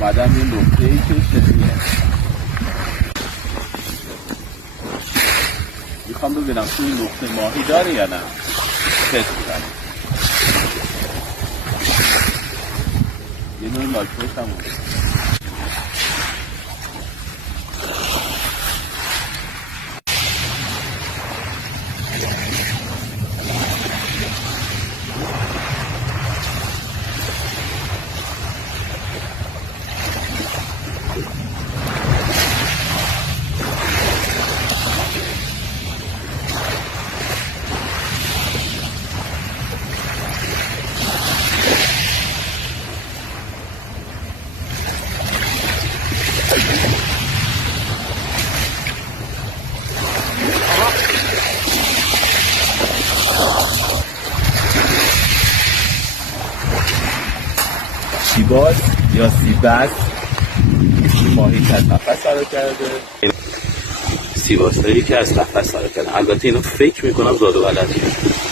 اومدم یه نقطه ای که شنیه میخوام ببینم توی این نقطه ماهی داره یا نه. تست کنم. یه نوع لاک‌پشت هم بود. سیباس یا سیبس ماهی که از قفس فرار کرده. سیباس هایی که از قفس فرار کرده. البته اینو فکر میکنم زاد و ولد کرده.